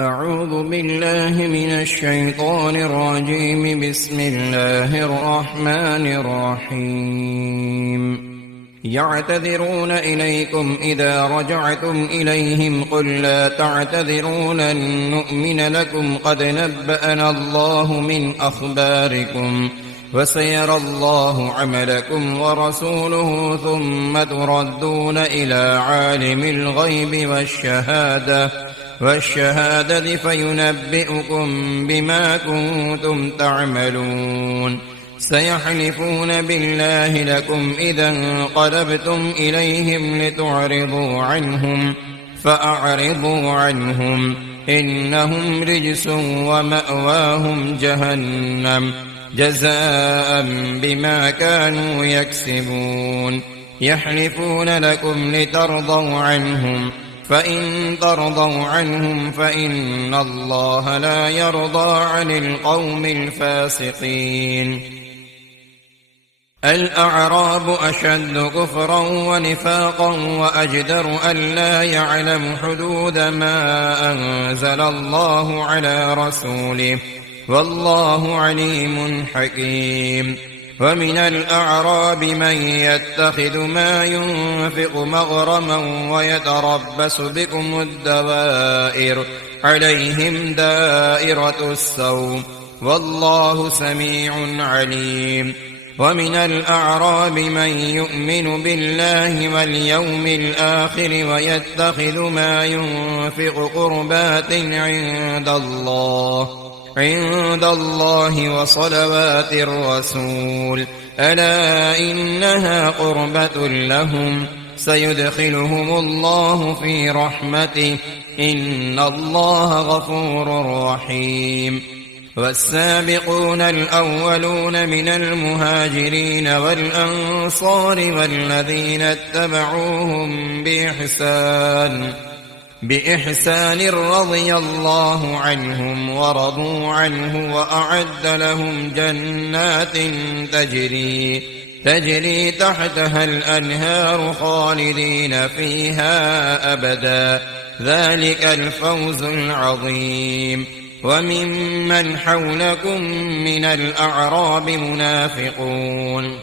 أعوذ بالله من الشيطان الرجيم. بسم الله الرحمن الرحيم. يعتذرون إليكم إذا رجعتم إليهم قل لا تعتذروا لن نؤمن لكم قد نبأنا الله من أخباركم وسيرى الله عملكم ورسوله ثم تردون إلى عالم الغيب والشهادة فينبئكم بما كنتم تعملون. سيحلفون بالله لكم إذا انقلبتم إليهم لتعرضوا عنهم فأعرضوا عنهم إنهم رجس ومأواهم جهنم جزاء بما كانوا يكسبون. يحلفون لكم لترضوا عنهم فإن ترضوا عنهم فإن الله لا يرضى عن القوم الفاسقين. الأعراب أشد كفرا ونفاقا وأجدر ألا يعلم حدود ما أنزل الله على رسوله والله عليم حكيم. ومن الأعراب من يتخذ ما ينفق مغرما ويتربص بكم الدوائر عليهم دائرة السوء والله سميع عليم. ومن الأعراب من يؤمن بالله واليوم الآخر ويتخذ ما ينفق قربات عند الله وصلوات الرسول ألا إنها قربة لهم سيدخلهم الله في رحمته إن الله غفور رحيم. والسابقون الأولون من المهاجرين والأنصار والذين اتبعوهم بإحسان رضي الله عنهم ورضوا عنه وأعد لهم جنات تجري تحتها الأنهار خالدين فيها أبدا ذلك الفوز العظيم. وممن حولكم من الأعراب منافقون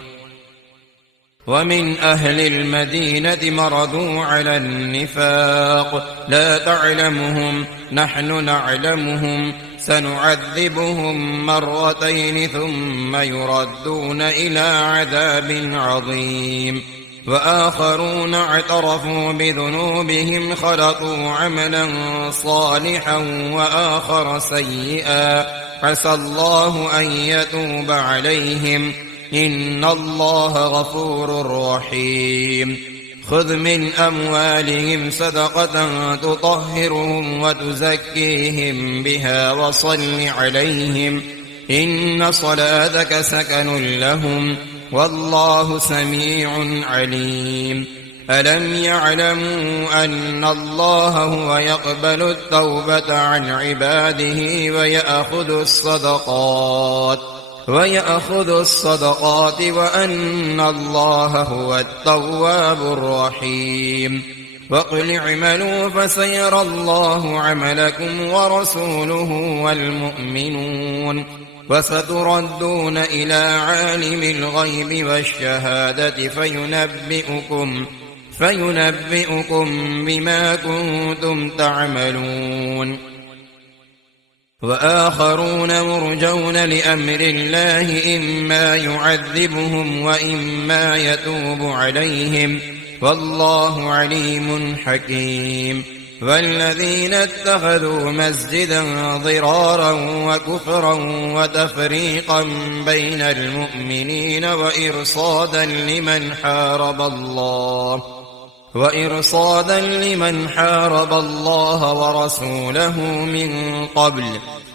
ومن أهل المدينة مردوا على النفاق لا تعلمهم نحن نعلمهم سنعذبهم مرتين ثم يردون إلى عذاب عظيم. وآخرون اعترفوا بذنوبهم خلطوا عملا صالحا وآخر سيئا عسى الله أن يتوب عليهم إن الله غفور رحيم. خذ من أموالهم صدقة تطهرهم وتزكيهم بها وصل عليهم إن صلاتك سكن لهم والله سميع عليم. ألم يعلموا أن الله هو يقبل التوبة عن عباده ويأخذ الصدقات وأن الله هو التواب الرحيم. وقل اعملوا فسيرى الله عملكم ورسوله والمؤمنون وستردون إلى عالم الغيب والشهادة فينبئكم بما كنتم تعملون. وآخرون مرجون لأمر الله إما يعذبهم وإما يتوب عليهم والله عليم حكيم. والذين اتخذوا مسجدا ضرارا وكفرا وتفريقا بين المؤمنين وإرصادا لمن حارب الله ورسوله من قبل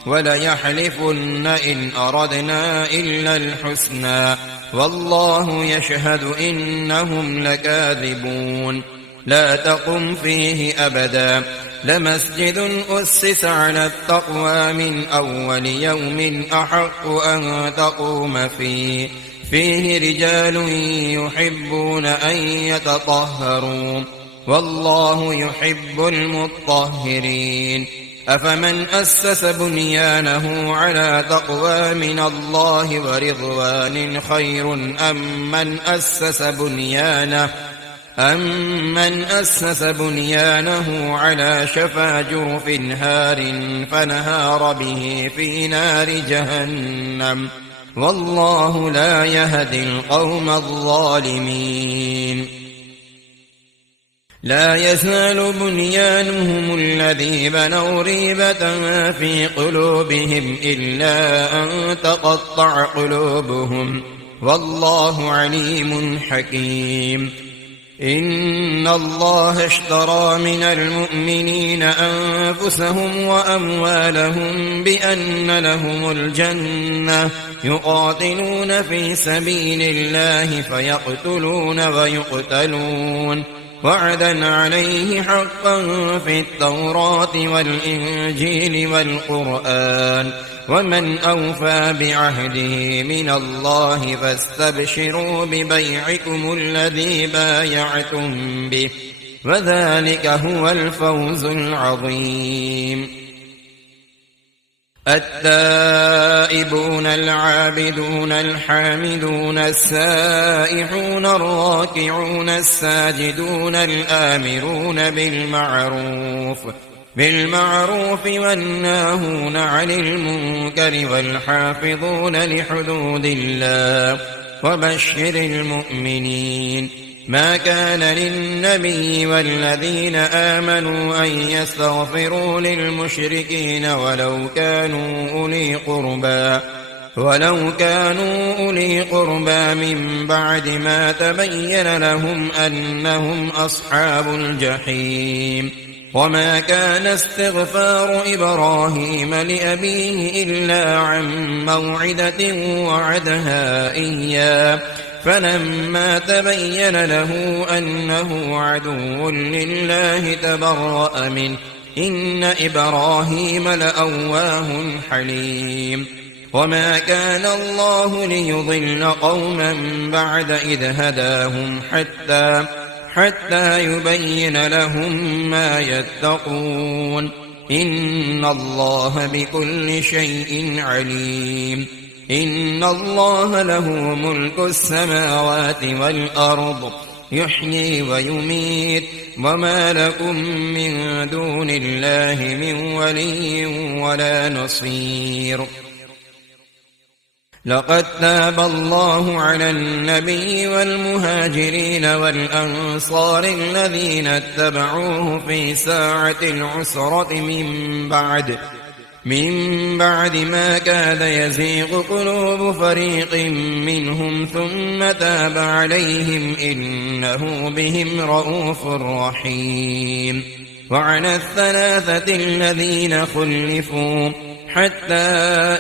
وليحلفن إن أردنا إلا الحسنى والله يشهد إنهم لكاذبون. لا تقم فيه أبدا لمسجد أسس على التقوى من أول يوم أحق أن تقوم فيه رجال يحبون أن يتطهروا والله يحب المطهرين. أفمن أسس بنيانه على تقوى من الله ورضوان خير أمن أسس بنيانه على شفا جرف هار فنهار به في نار جهنم والله لا يهدي القوم الظالمين لا يزال بنيانهم الذي بنوا ريبة في قلوبهم إلا أن تقطع قلوبهم والله عليم حكيم إن الله اشترى من المؤمنين أنفسهم وأموالهم بأن لهم الجنة يقاتلون في سبيل الله فيقتلون ويقتلون وعدا عليه حقا في التوراة والإنجيل والقرآن ومن أوفى بعهده من الله فاستبشروا ببيعكم الذي بايعتم به وذلك هو الفوز العظيم التائبون العابدون الحامدون السائحون الراكعون الساجدون الآمرون بالمعروف والناهون عن المنكر والحافظون لحدود الله وبشر المؤمنين ما كان للنبي والذين آمنوا أن يستغفروا للمشركين ولو كانوا أولي قربى من بعد ما تبين لهم أنهم أصحاب الجحيم وما كان استغفار إبراهيم لأبيه إلا عن موعدة وعدها إياه فلما تبين له أنه عدو لله تبرأ منه إن إبراهيم لأواه حليم وما كان الله ليضل قوما بعد إذ هداهم حتى يبين لهم ما يتقون إن الله بكل شيء عليم إن الله له ملك السماوات والأرض يحيي ويميت وما لكم من دون الله من ولي ولا نصير لقد تاب الله على النبي والمهاجرين والأنصار الذين اتبعوه في ساعة العسرة من بعد ما كاد يزيغ قلوب فريق منهم ثم تاب عليهم إنه بهم رءوف رحيم وعلى الثلاثة الذين خلفوا حتى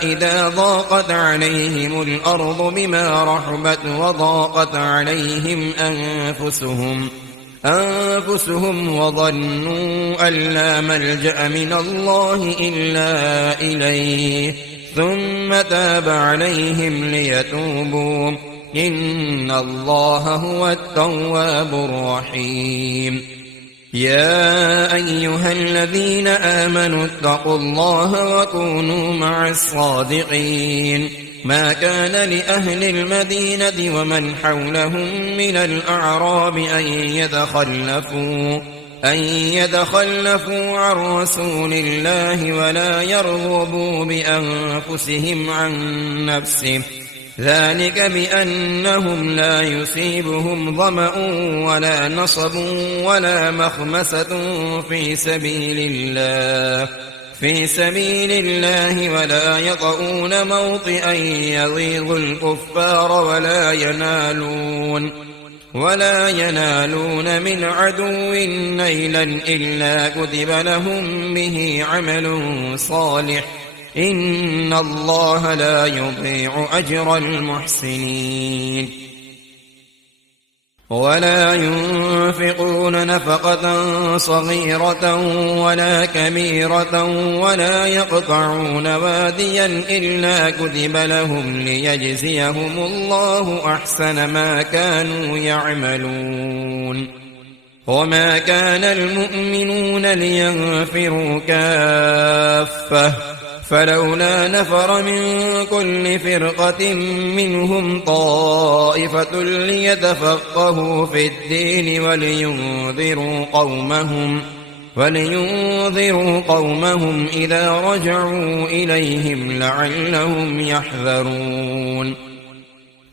إذا ضاقت عليهم الأرض بما رحبت وضاقت عليهم أنفسهم وظنوا أن لا ملجأ من الله إلا إليه ثم تاب عليهم ليتوبوا إن الله هو التواب الرحيم يا أيها الذين آمنوا اتقوا الله وكونوا مع الصادقين ما كان لأهل المدينة ومن حولهم من الأعراب أن يتخلفوا عن رسول الله ولا يرغبوا بأنفسهم عن نفسه ذلك بأنهم لا يصيبهم ظمأ ولا نصب ولا مخمسة في سبيل الله ولا يطؤون موطئا يغيظ الكفار ولا ينالون من عدو نيلا إلا كتب لهم به عمل صالح إن الله لا يضيع أجر المحسنين ولا ينفقون نفقة صغيرة ولا كبيرة ولا يقطعون واديا إلا كتب لهم ليجزيهم الله أحسن ما كانوا يعملون وما كان المؤمنون لينفروا كافة فلولا نفر من كل فرقة منهم طائفة ليتفقهوا في الدين ولينذروا قومهم إذا رجعوا إليهم لعلهم يحذرون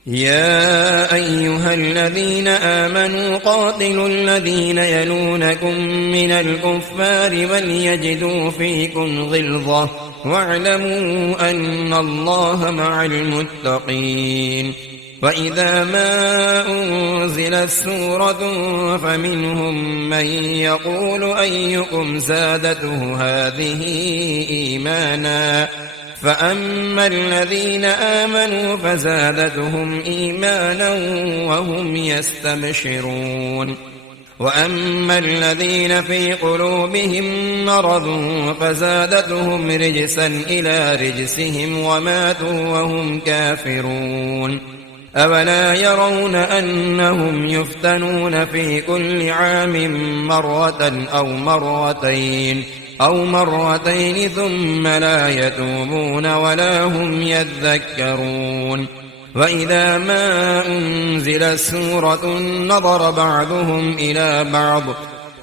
يا أيها الذين آمنوا قاتلوا الذين يلونكم من الكفار وليجدوا فيكم غلظة واعلموا أن الله مع المتقين وإذا ما أنزلت سورة فمنهم من يقول أيكم زادته هذه إيمانا فأما الذين آمنوا فزادتهم إيمانا وهم يستبشرون وأما الذين في قلوبهم مرض فزادتهم رجسا إلى رجسهم وماتوا وهم كافرون أولا يرون أنهم يفتنون في كل عام مرة أو مرتين ثم لا يتوبون ولا هم يذكرون وإذا ما أنزلت سورة نظر بعضهم إلى بعض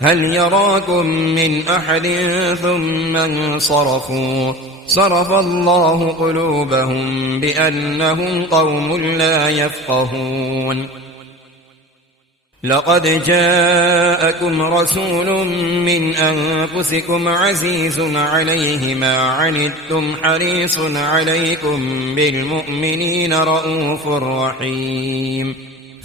هل يراكم من أحد ثم انصرفوا صرف الله قلوبهم بأنهم قوم لا يفقهون لقد جاءكم رسول من أنفسكم عزيز عليه ما عنتم حريص عليكم بالمؤمنين رءوف رحيم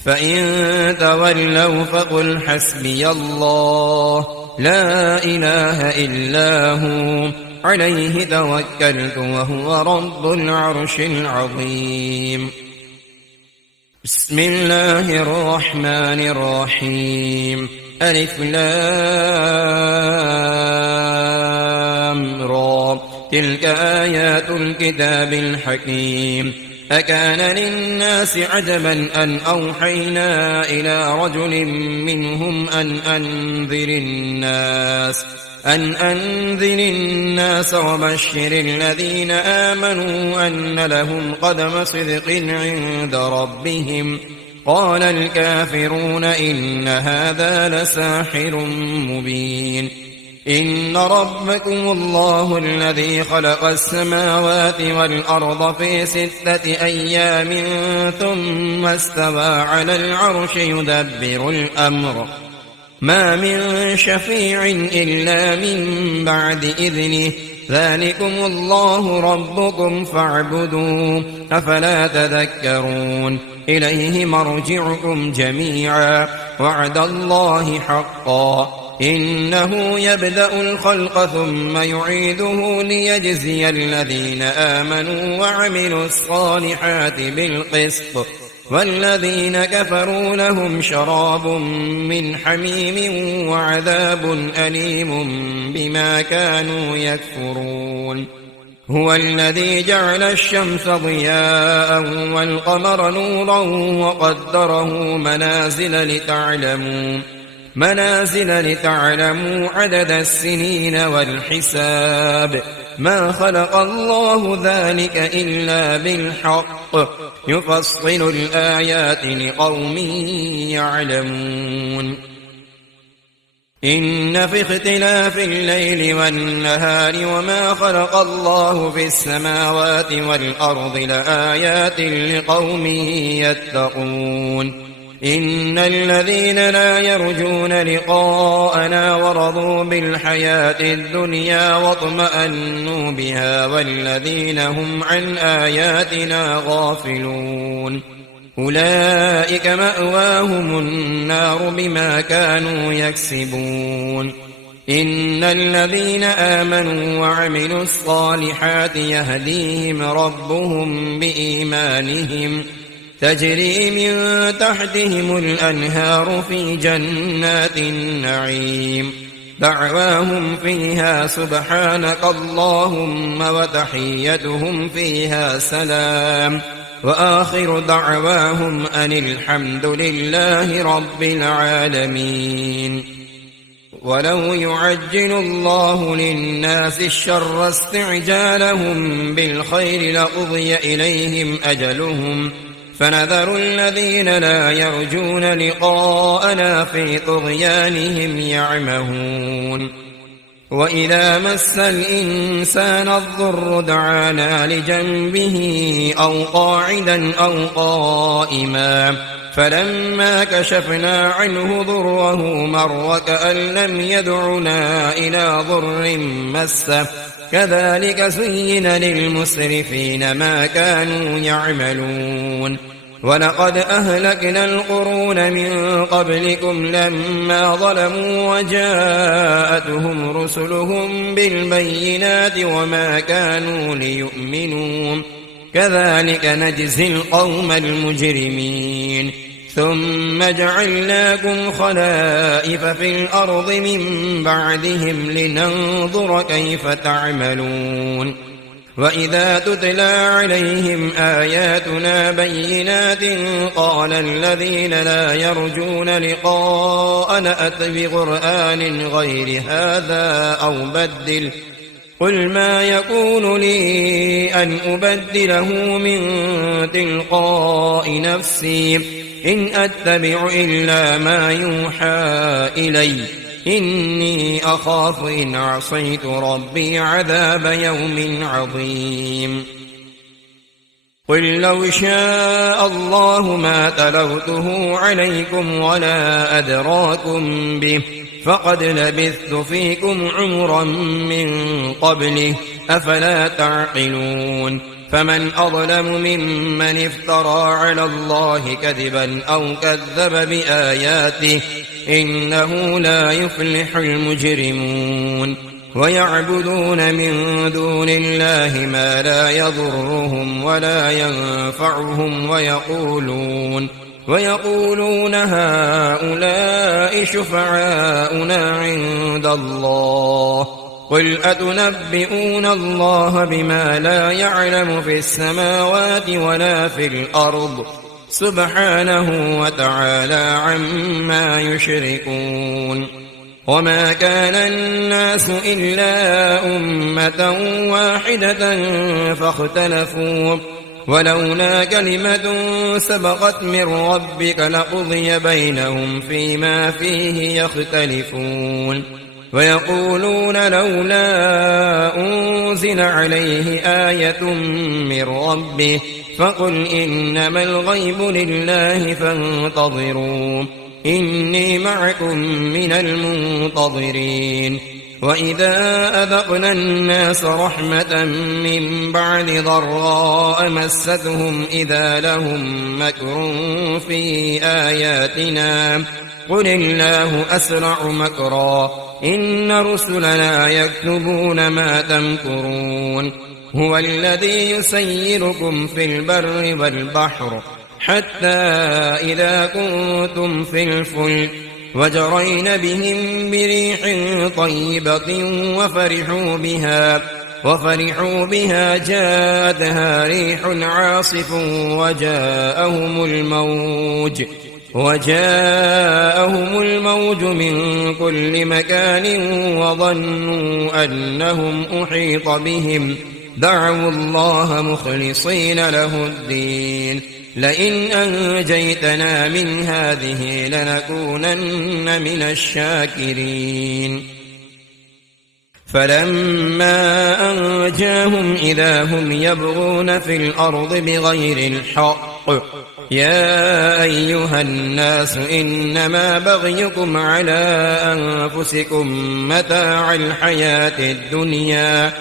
فإن تولوا فقل حسبي الله لا إله إلا هو عليه توكلت وهو رب العرش العظيم بسم الله الرحمن الرحيم ألف لام را تلك آيات الكتاب الحكيم أكان للناس عجبا أن أوحينا إلى رجل منهم أن أنذر الناس وبشر الذين آمنوا أن لهم قدم صدق عند ربهم قال الكافرون إن هذا لساحر مبين إن ربكم الله الذي خلق السماوات والأرض في 6 أيام ثم استوى على العرش يدبر الأمر ما من شفيع إلا من بعد إذنه ذلكم الله ربكم فاعبدوه أفلا تذكرون إليه مرجعكم جميعا وعد الله حقا إنه يبدأ الخلق ثم يعيده ليجزي الذين آمنوا وعملوا الصالحات بالقسط والذين كفروا لهم شراب من حميم وعذاب أليم بما كانوا يكفرون هو الذي جعل الشمس ضياء والقمر نورا وقدره منازل لتعلموا عدد السنين والحساب ما خلق الله ذلك إلا بالحق يفصل الآيات لقوم يعلمون إن في اختلاف الليل والنهار وما خلق الله في السماوات والأرض لآيات لقوم يتقون إن الذين لا يرجون لقاءنا ورضوا بالحياة الدنيا واطمأنوا بها والذين هم عن آياتنا غافلون أولئك مأواهم النار بما كانوا يكسبون إن الذين آمنوا وعملوا الصالحات يهديهم ربهم بإيمانهم تجري من تحتهم الأنهار في جنات النعيم دعواهم فيها سبحانك اللهم وتحيتهم فيها سلام وآخر دعواهم أن الحمد لله رب العالمين ولو يعجل الله للناس الشر استعجالهم بالخير لقضي إليهم أجلهم فنذر الذين لا يرجون لقاءنا في طغيانهم يعمهون وإذا مس الإنسان الضر دعانا لجنبه أو قاعدا أو قائما فلما كشفنا عنه ضره مر كأن لم يدعنا إلى ضر مسه كذلك زين للمسرفين ما كانوا يعملون ولقد أهلكنا القرون من قبلكم لما ظلموا وجاءتهم رسلهم بالبينات وما كانوا ليؤمنوا كذلك نجزي القوم المجرمين ثم جعلناكم خلائف في الأرض من بعدهم لننظر كيف تعملون وإذا تتلى عليهم آياتنا بينات قال الذين لا يرجون لقاءنا أت بقرآن غير هذا أو بدل قل ما يكون لي أن أبدله من تلقاء نفسي إن أتبع إلا ما يوحى إلي إني أخاف إن عصيت ربي عذاب يوم عظيم قل لو شاء الله ما تلوته عليكم ولا أدراكم به فقد لبثت فيكم عمرا من قبله أفلا تعقلون فمن أظلم ممن افترى على الله كذبا أو كذب بآياته إنه لا يفلح المجرمون ويعبدون من دون الله ما لا يضرهم ولا ينفعهم ويقولون هؤلاء شفعاؤنا عند الله قل أتنبئون الله بما لا يعلم في السماوات ولا في الأرض سبحانه وتعالى عما يشركون وما كان الناس إلا أمة واحدة فاختلفوا ولولا كلمة سبقت من ربك لقضي بينهم فيما فيه يختلفون ويقولون لولا أنزل عليه آية من ربه فقل إنما الغيب لله فانتظروا إني معكم من المنتظرين وإذا أذقنا الناس رحمة من بعد ضراء مستهم إذا لهم مكر في آياتنا قل الله أسرع مكرا إن رسلنا يكتبون ما تمكرون هو الذي يسيركم في البر والبحر حتى إذا كنتم في الفلك وجرين بهم بريح طيبة وفرحوا بها جاءتها ريح عاصف وجاءهم الموج من كل مكان وظنوا أنهم أحيط بهم دعوا الله مخلصين له الدين لئن أنجيتنا من هذه لنكونن من الشاكرين فلما أنجاهم إذا هم يبغون في الأرض بغير الحق يا أيها الناس إنما بغيكم على أنفسكم متاع الحياة الدنيا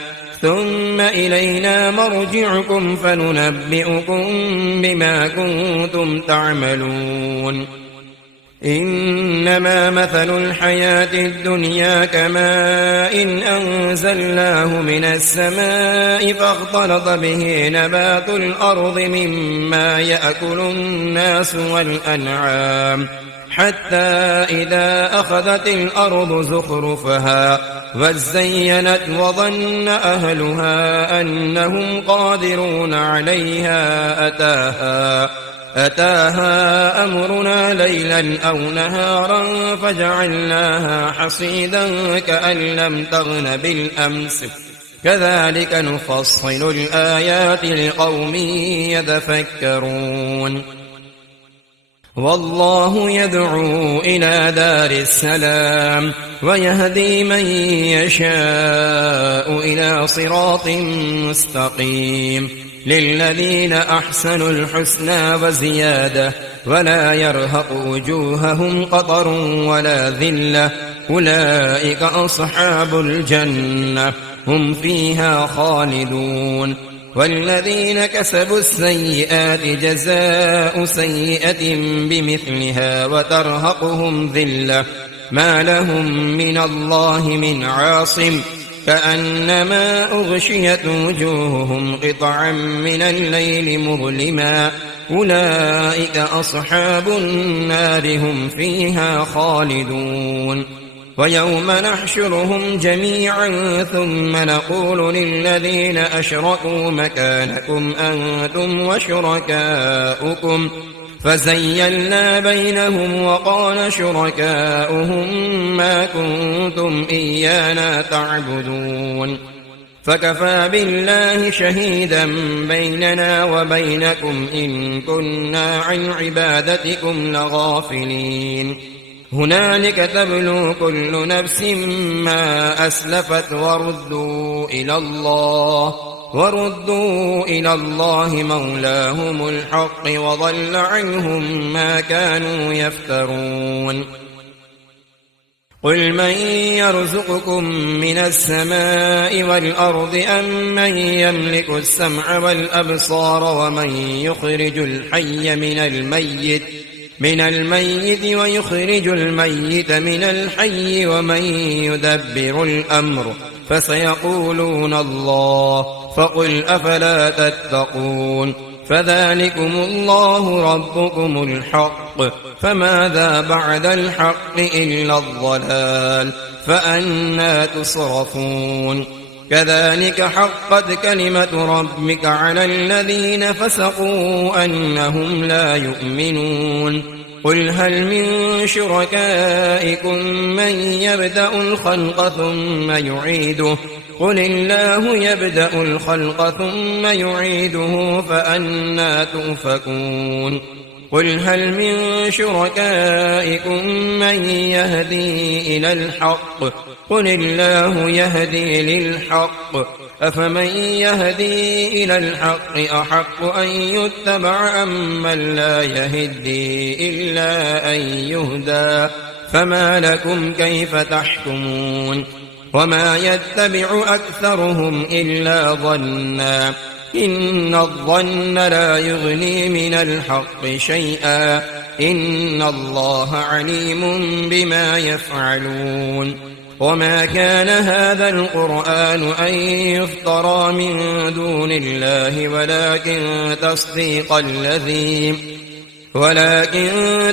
ثم إلينا مرجعكم فننبئكم بما كنتم تعملون إنما مثل الحياة الدنيا كماء إن أنزلناه من السماء فاختلط به نبات الأرض مما يأكل الناس والأنعام حتى إذا أخذت الأرض زخرفها وزينت وظن أهلها أنهم قادرون عليها أتاها أمرنا ليلا أو نهارا فجعلناها حصيدا كأن لم تغن بالأمس كذلك نفصل الآيات لقوم يتفكرون والله يدعو إلى دار السلام ويهدي من يشاء إلى صراط مستقيم للذين أحسنوا الحسنى وزيادة ولا يرهق وجوههم قطر ولا ذلة أولئك أصحاب الجنة هم فيها خالدون والذين كسبوا السيئات جزاء سيئة بمثلها وترهقهم ذلة ما لهم من الله من عاصم كأنما أغشيت وجوههم قطعا من الليل مظلما أولئك أصحاب النار هم فيها خالدون ويوم نحشرهم جميعا ثم نقول للذين أشركوا مكانكم أنتم وشركاؤكم فزيلنا بينهم وقال شركاؤهم ما كنتم إيانا تعبدون فكفى بالله شهيدا بيننا وبينكم إن كنا عن عبادتكم لغافلين هنالك تبلو كل نفس ما أسلفت وردوا إلى الله مولاهم الحق وضل عنهم ما كانوا يفترون قل من يرزقكم من السماء والأرض أم من يملك السمع والأبصار ومن يخرج الحي من الميت ويخرج الميت من الحي ومن يدبر الأمر فسيقولون الله فقل أفلا تتقون فذلكم الله ربكم الحق فماذا بعد الحق إلا الضلال فأنى تصرفون كذلك حقت كلمة ربك على الذين فسقوا أنهم لا يؤمنون قل هل من شركائكم من يبدأ الخلق ثم يعيده قل الله يبدأ الخلق ثم يعيده فأنى تؤفكون قل هل من شركائكم من يهدي إلى الحق قل الله يهدي للحق أفمن يهدي إلى الحق أحق أن يتبع أم من لا يهدي إلا أن يهدى فما لكم كيف تحكمون وما يتبع أكثرهم إلا ظنا إن الظن لا يغني من الحق شيئا إن الله عليم بما يفعلون وما كان هذا القرآن أن يفترى من دون الله ولكن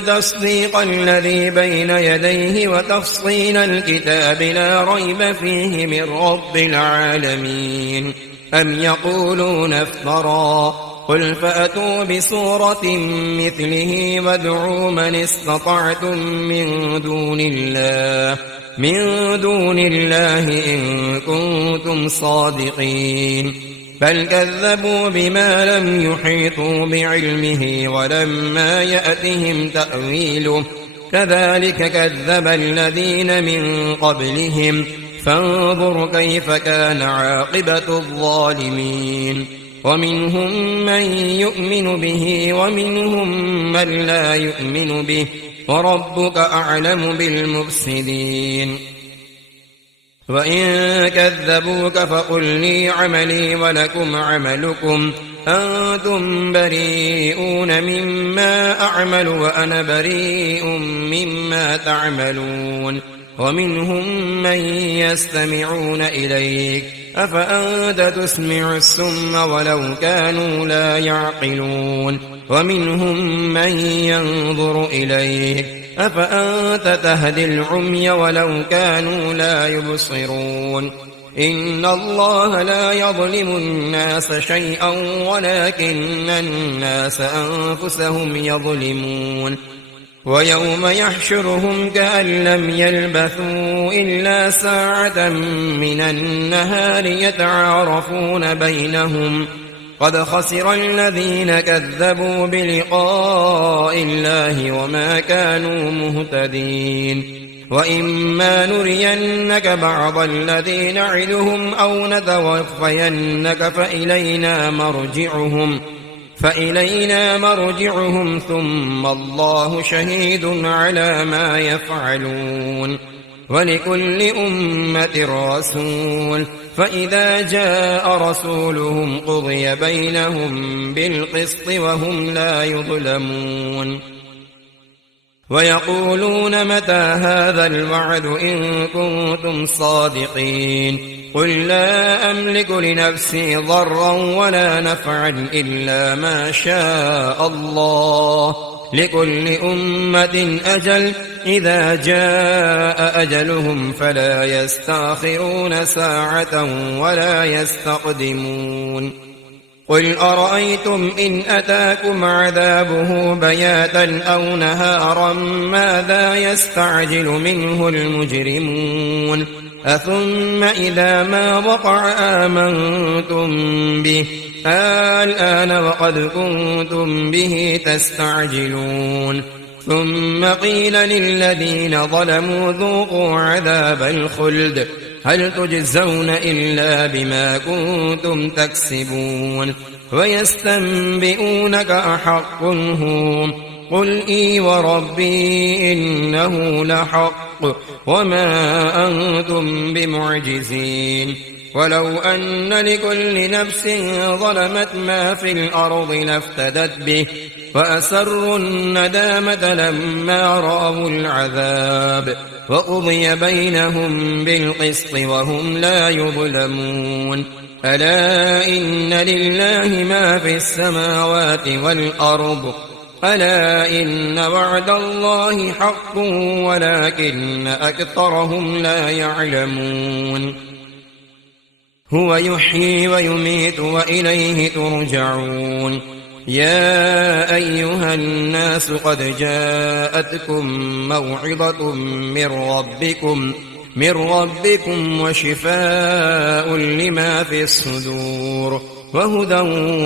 تصديق الذي بين يديه وتفصيل الكتاب لا ريب فيه من رب العالمين أم يقولون افترى قل فأتوا بسورة مثله وادعوا من استطعتم من دون الله إن كنتم صادقين بل كذبوا بما لم يحيطوا بعلمه ولما يأتهم تأويله كذلك كذب الذين من قبلهم فانظر كيف كان عاقبة الظالمين ومنهم من يؤمن به ومنهم من لا يؤمن به وربك أعلم بالمفسدين وإن كذبوك فقل لي عملي ولكم عملكم أنتم بريئون مما أعمل وأنا بريء مما تعملون ومنهم من يستمعون إليك أفأنت تسمع السم ولو كانوا لا يعقلون ومنهم من ينظر إليك أفأنت تهدي العمي ولو كانوا لا يبصرون إن الله لا يظلم الناس شيئا ولكن الناس أنفسهم يظلمون ويوم يحشرهم كأن لم يلبثوا إلا ساعة من النهار يتعارفون بينهم قد خسر الذين كذبوا بلقاء الله وما كانوا مهتدين وإما نرينك بعض الذي نعدهم أو نتوفينك فإلينا مرجعهم ثم الله شهيد على ما يفعلون ولكل أمة رسول فإذا جاء رسولهم قضي بينهم بالقسط وهم لا يظلمون ويقولون متى هذا الوعد إن كنتم صادقين قل لا أملك لنفسي ضرا ولا نفعا إلا ما شاء الله لكل أمة أجل إذا جاء أجلهم فلا يستأخرون ساعة ولا يستقدمون قل أرأيتم إن أتاكم عذابه بياتا أو نهارا ماذا يستعجل منه المجرمون أثم إذا ما وقع آمنتم به الآن وقد كنتم به تستعجلون ثم قيل للذين ظلموا ذوقوا عذاب الخلد هل تجزون إلا بما كنتم تكسبون ويستنبئونك أحق هو قل إي وربي إنه لحق وما أنتم بمعجزين ولو أن لكل نفس ظلمت ما في الأرض لافتدت به وأسروا الندامة لما رأوا العذاب وقضي بينهم بالقسط وهم لا يظلمون ألا إن لله ما في السماوات والأرض ألا إن وعد الله حق ولكن أكثرهم لا يعلمون هو يحيي ويميت وإليه ترجعون يا أيها الناس قد جاءتكم موعظة من ربكم وشفاء لما في الصدور وهدى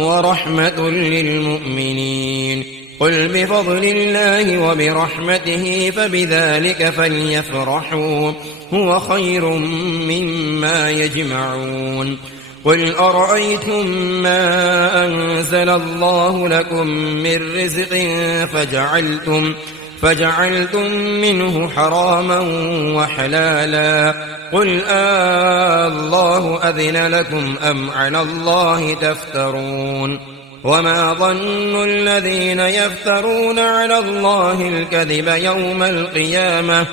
ورحمة للمؤمنين قل بفضل الله وبرحمته فبذلك فليفرحوا هو خير مما يجمعون قل أرأيتم ما أنزل الله لكم من رزق فجعلتم منه حراما وحلالا قل الله أذن لكم أم على الله تفترون وما ظن الذين يفترون على الله الكذب يوم القيامة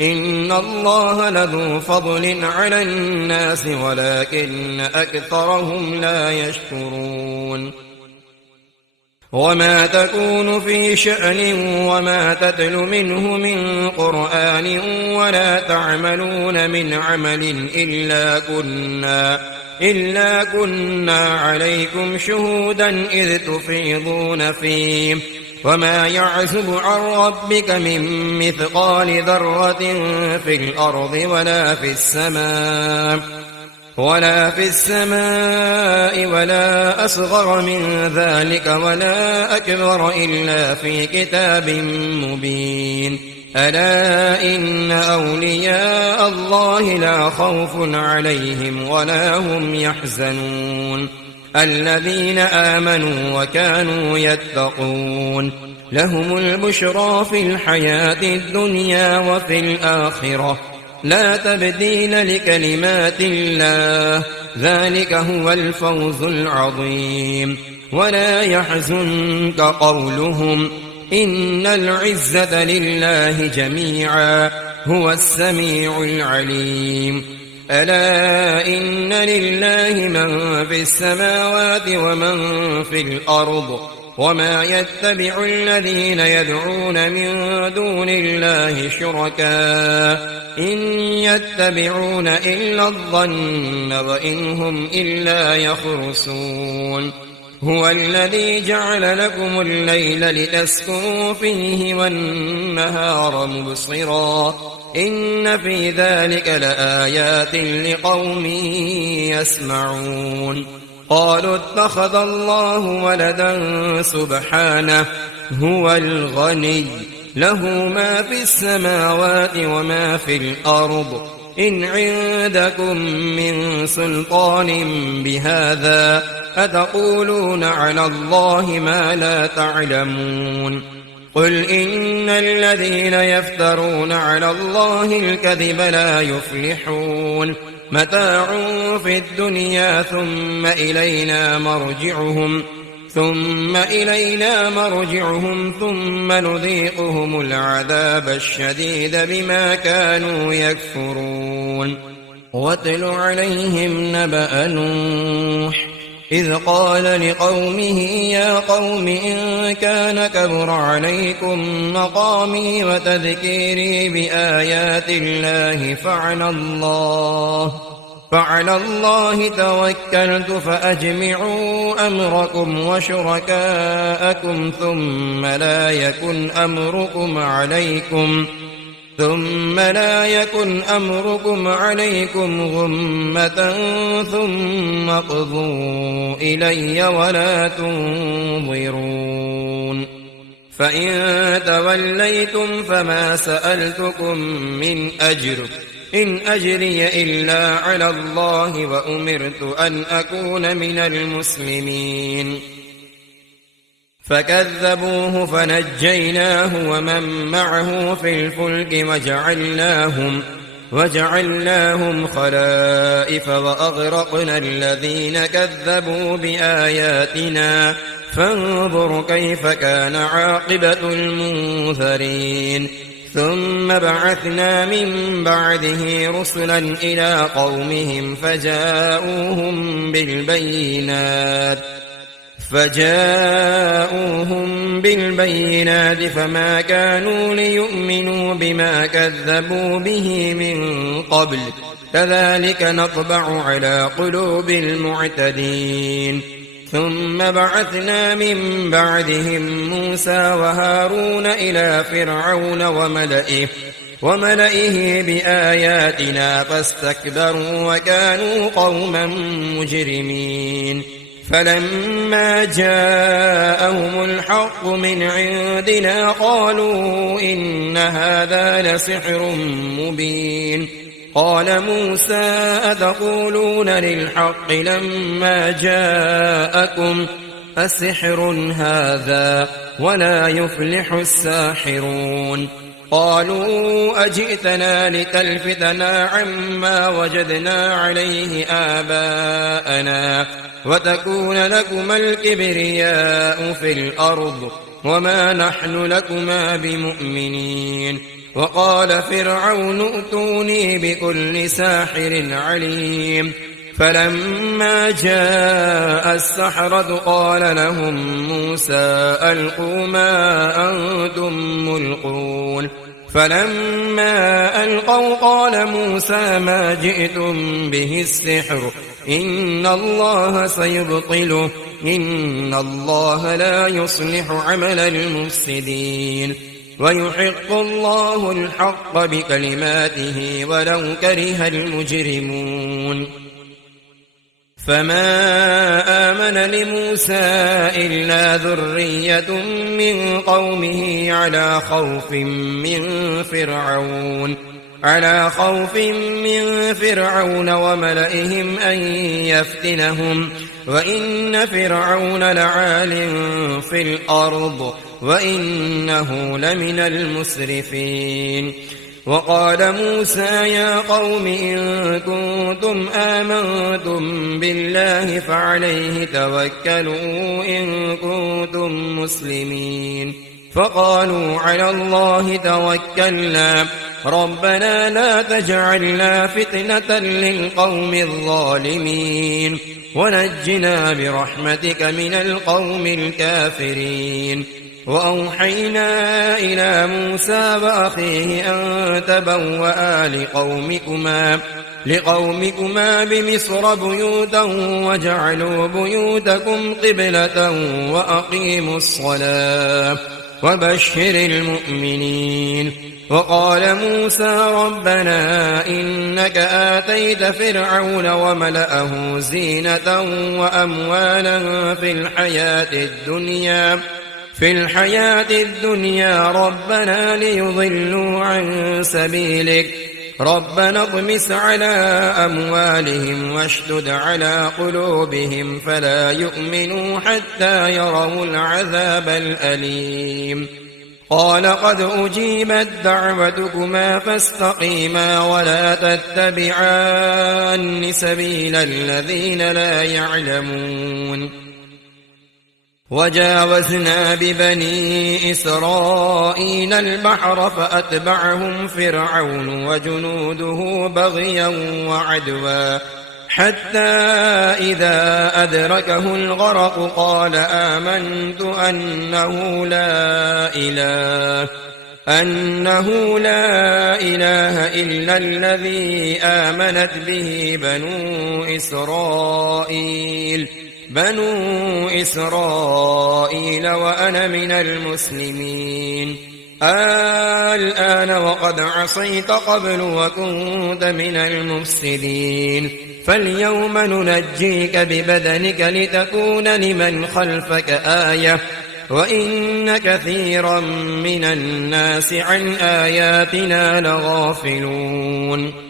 إن الله لذو فضل على الناس ولكن أكثرهم لا يشكرون وما تكون في شأن وما تتل منه من قرآن ولا تعملون من عمل إلا كنا عليكم شهودا إذ تفيضون فيه وما يعزب عن ربك من مثقال ذرة في الأرض ولا في السماء ولا أصغر من ذلك ولا أكبر إلا في كتاب مبين ألا إن أولياء الله لا خوف عليهم ولا هم يحزنون الذين آمنوا وكانوا يتقون لهم البشرى في الحياة الدنيا وفي الآخرة لا تبديل لكلمات الله ذلك هو الفوز العظيم ولا يحزنك قولهم إن العزة لله جميعا هو السميع العليم ألا إن لله من في السماوات ومن في الأرض وما يتبع الذين يدعون من دون الله شركاء إن يتبعون إلا الظن وإن هم إلا يخرصون هو الذي جعل لكم الليل لتسكنوا فيه والنهار مبصرا إن في ذلك لآيات لقوم يسمعون قالوا اتخذ الله ولدا سبحانه هو الغني له ما في السماوات وما في الأرض إن عندكم من سلطان بهذا أتقولون على الله ما لا تعلمون قل إن الذين يفترون على الله الكذب لا يفلحون متاع في الدنيا ثم إلينا مرجعهم ثم نذيقهم العذاب الشديد بما كانوا يكفرون واتل عليهم نبأ نوح إذ قال لقومه يا قوم إن كان كبر عليكم مقامي وتذكيري بآيات الله فعلى الله توكلت فأجمعوا أمركم وشركاءكم ثم لا يكن أمركم عليكم غمة ثم اقضوا إلي ولا تنظرون فإن توليتم فما سألتكم من أجر إن أجري إلا على الله وأمرت أن أكون من المسلمين فكذبوه فنجيناه ومن معه في الفلك وجعلناهم خلائف وأغرقنا الذين كذبوا بآياتنا فانظر كيف كان عاقبة المنذرين ثم بعثنا من بعده رسلا إلى قومهم فجاءوهم بالبينات فما كانوا ليؤمنوا بما كذبوا به من قبل كذلك نطبع على قلوب المعتدين ثم بعثنا من بعدهم موسى وهارون إلى فرعون وملئه بآياتنا فاستكبروا وكانوا قوما مجرمين فلما جاءهم الحق من عندنا قالوا إن هذا لسحر مبين قال موسى أتقولون للحق لما جاءكم أسحر هذا ولا يفلح الساحرون قالوا أجئتنا لتلفتنا عما وجدنا عليه آباءنا وتكون لكما الكبرياء في الأرض وما نحن لكما بمؤمنين وقال فرعون ائتوني بكل ساحر عليم فلما جاء السحرة قال لهم موسى ألقوا ما أنتم ملقون فلما ألقوا قال موسى ما جئتم به السحر إن الله سيبطله إن الله لا يصلح عمل المفسدين ويحق الله الحق بكلماته ولو كره المجرمون فما آمن لموسى إلا ذرية من قومه على خوف من فرعون وملئهم أن يفتنهم وإن فرعون لعال في الأرض وإنه لمن المسرفين وقال موسى يا قوم إن كنتم آمنتم بالله فعليه توكلوا إن كنتم مسلمين فقالوا على الله توكلنا ربنا لا تجعلنا فتنة للقوم الظالمين ونجنا برحمتك من القوم الكافرين. وأوحينا إلى موسى وأخيه أن تبوأ لقومكما بمصر بيوتا وجعلوا بيوتكم قبلة وأقيموا الصلاة وبشر المؤمنين. وقال موسى ربنا إنك آتيت فرعون وملأه زينة وأموالا في الحياة الدنيا ربنا ليضلوا عن سبيلك ربنا اطمس على أموالهم واشدد على قلوبهم فلا يؤمنوا حتى يروا العذاب الأليم. قال قد أجيبت دعوتكما فاستقيما ولا تتبعان سبيل الذين لا يعلمون. وجاوزنا ببني إسرائيل البحر فأتبعهم فرعون وجنوده بغيا وعدوا حتى إذا أدركه الغرق قال آمنت أنه لا إله إلا الذي آمنت به بنو إسرائيل وأنا من المسلمين. الآن وقد عصيت قبل وكنت من المفسدين فاليوم ننجيك ببدنك لتكون لمن خلفك آية وإن كثيرا من الناس عن آياتنا لغافلون.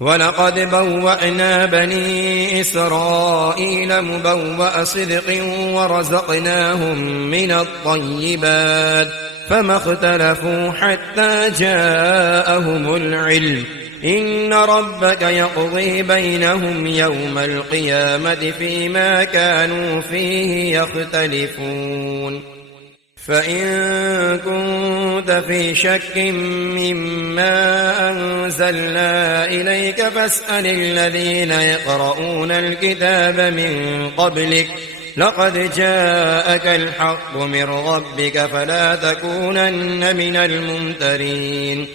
ولقد بوأنا بني إسرائيل مبوأ صدق ورزقناهم من الطيبات فما اختلفوا حتى جاءهم العلم إن ربك يقضي بينهم يوم القيامة فيما كانوا فيه يختلفون. فإن كنت في شك مما أنزلنا إليك فاسأل الذين يقرؤون الكتاب من قبلك لقد جاءك الحق من ربك فلا تكونن من الممترين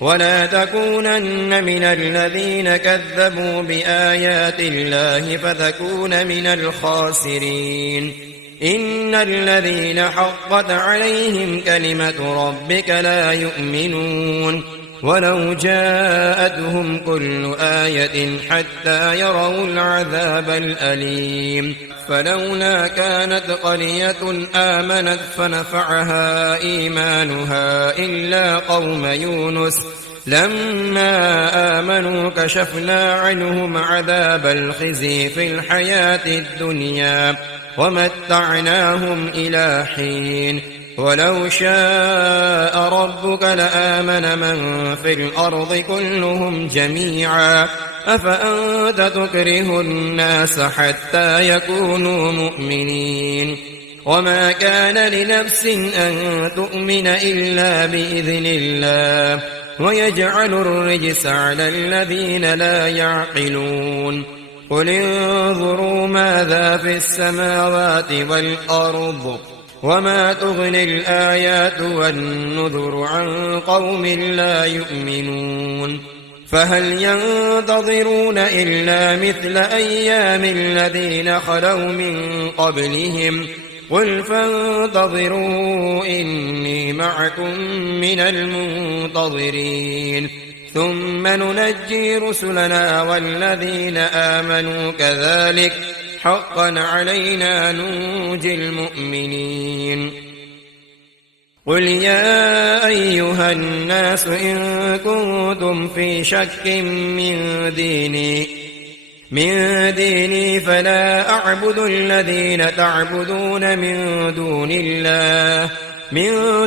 ولا تكونن من الذين كذبوا بآيات الله فتكون من الخاسرين. إن الذين حقت عليهم كلمة ربك لا يؤمنون ولو جاءتهم كل آية حتى يروا العذاب الأليم. فلولا كانت قرية آمنت فنفعها إيمانها إلا قوم يونس لما آمنوا كشفنا عنهم عذاب الخزي في الحياة الدنيا ومتعناهم إلى حين. ولو شاء ربك لآمن من في الأرض كلهم جميعا أفأنت تكره الناس حتى يكونوا مؤمنين. وما كان لنفس أن تؤمن إلا بإذن الله ويجعل الرجس على الذين لا يعقلون. قل انظروا ماذا في السماوات والأرض وما تغني الآيات والنذر عن قوم لا يؤمنون. فهل ينتظرون إلا مثل أيام الذين خلوا من قبلهم قل فانتظروا إني معكم من المنتظرين ثم ننجي رسلنا والذين آمنوا كذلك حقا علينا ننجي المؤمنين. قل يا أيها الناس إن كنتم في شك من ديني فلا أعبد الذين تعبدون من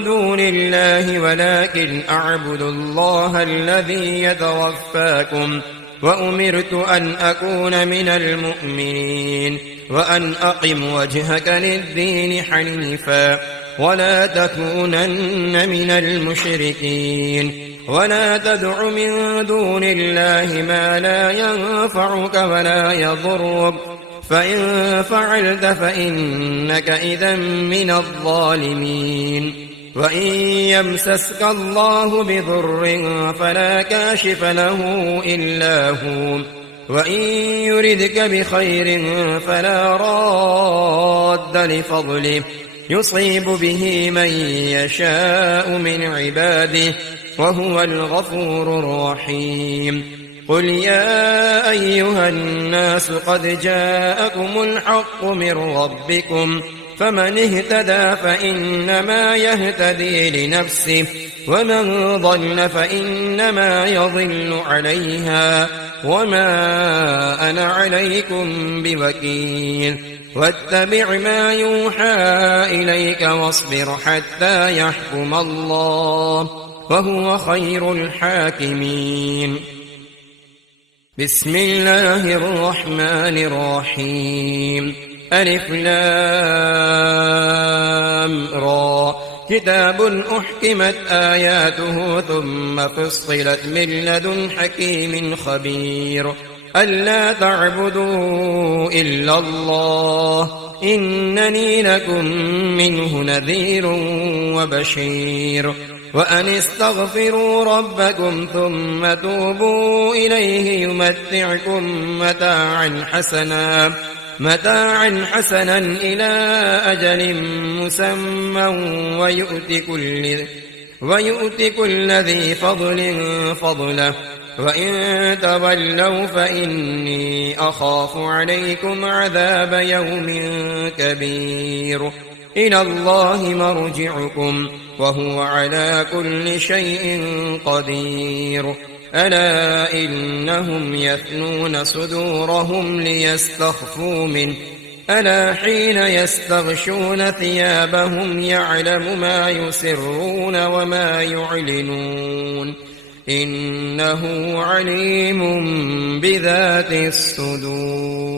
دون الله ولكن أعبد الله الذي يتوفاكم وأمرت أن أكون من المؤمنين وأن أقم وجهك للدين حنيفا ولا تكونن من المشركين. ولا تدع من دون الله ما لا ينفعك ولا يضرك، فإن فعلت فإنك إذا من الظالمين. وإن يمسسك الله بضر فلا كاشف له إلا هو، وإن يردك بخير فلا راد لفضله، يصيب به من يشاء من عباده، وهو الغفور الرحيم. قل يا أيها الناس قد جاءكم الحق من ربكم، فمن اهتدى فإنما يهتدي لنفسه، ومن ضل فإنما يضل عليها، وما أنا عليكم بوكيل. واتبع ما يوحى إليك واصبر حتى يحكم الله، وهو خير الحاكمين. بسم الله الرحمن الرحيم. ألف لام را، كتاب أحكمت آياته ثم فصلت من لدن حكيم خبير. ألا تعبدوا إلا الله إنني لكم منه نذير وبشير. وأن استغفروا ربكم ثم توبوا إليه يمتعكم متاعا حسنا إلى أجل مسمى ويؤت كل ذي فضل فضله، وإن تولوا فإني أخاف عليكم عذاب يوم كبير. إلى الله مرجعكم وهو على كل شيء قدير. ألا إنهم يثنون صدورهم ليستخفوا منه، ألا حين يستغشون ثيابهم يعلم ما يسرون وما يعلنون، إنه عليم بذات الصدور.